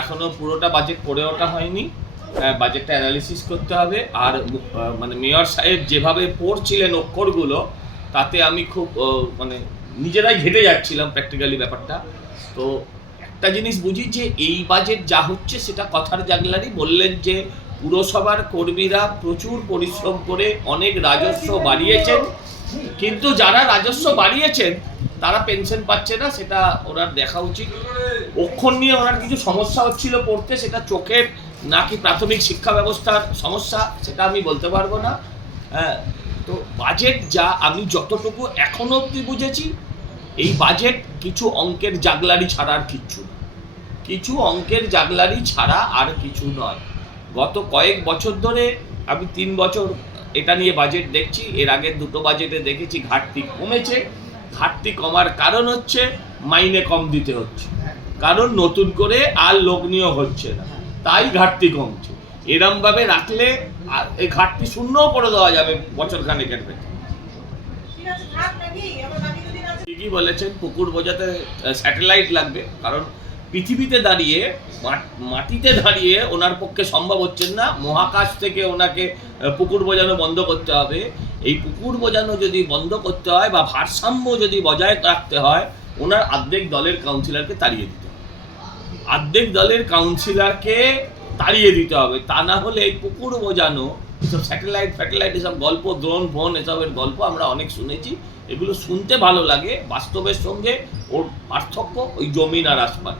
এখনো পুরোটা বাজেট করে ওঠা হয়নি। বাজেটটা অ্যানালিসিস করতে হবে। আর মানে মেয়র সাহেব যেভাবে পড়ছিলেন অক্ষরগুলো, তাতে আমি খুব মানে নিজেরাই ঘেটে যাচ্ছিলাম প্র্যাকটিক্যালি ব্যাপারটা। তো একটা জিনিস বুঝি যে এই বাজেট যা হচ্ছে সেটা কথার জাগলারই। বললেন যে পুরসভার কর্মীরা প্রচুর পরিশ্রম করে অনেক রাজস্ব বাড়িয়েছেন, কিন্তু যারা রাজস্ব বাড়িয়েছেন তারা পেনশন পাচ্ছে না, সেটা ওনার দেখা উচিত। অক্ষর নিয়ে ওনার কিছু সমস্যা হচ্ছিল পড়তে, সেটা চোখের নাকি প্রাথমিক শিক্ষা ব্যবস্থার সমস্যা সেটা আমি বলতে পারবো না। হ্যাঁ, তো বাজেট যা আমি যতটুকু এখনো অবধি বুঝেছি, এই বাজেট কিছু অঙ্কের জাগলারি ছাড়া আর কিচ্ছু না। কিছু অঙ্কের জাগলারি ছাড়া আর কিছু নয়। গত কয়েক বছর ধরে আমি 3 বছর এটা নিয়ে বাজেট দেখছি। এর আগের দুটো বাজেটে দেখেছি ঘাটতি কমেছে। ঘাটতি কমার কারণ হচ্ছে মাইনে কম দিতে হচ্ছে, কারণ নতুন করে আর লোক নিয়োগ হচ্ছে না, তাই ঘাটতি কমছে। এরমভাবে রাখলে এই ঘাটতি শূন্যও করে দেওয়া যাবে বছর খানেকের ভেতর। ঠিকই বলেছেন, পুকুর বোঝাতে স্যাটেলাইট লাগবে, কারণ পৃথিবীতে দাঁড়িয়ে মাটিতে দাঁড়িয়ে ওনার পক্ষে সম্ভব হচ্ছে না। মহাকাশ থেকে ওনাকে পুকুর বোঝানো বন্ধ করতে হবে। এই পুকুর বোঝানো যদি বন্ধ করতে হয় বা ভারসাম্য যদি বজায় রাখতে হয়, ওনার অর্ধেক দলের কাউন্সিলরকে তাড়িয়ে দিতে হবে। অর্ধেক দলের কাউন্সিলরকে তাড়িয়ে দিতে হবে, তা না হলে এই পুকুর বোঝানো এসব স্যাটেলাইট এসব গল্প, দ্রোণ ফোন এসবের গল্প আমরা অনেক শুনেছি। এগুলো শুনতে ভালো লাগে, বাস্তবের সঙ্গে ওর পার্থক্য ওই জমিন আর আসমান।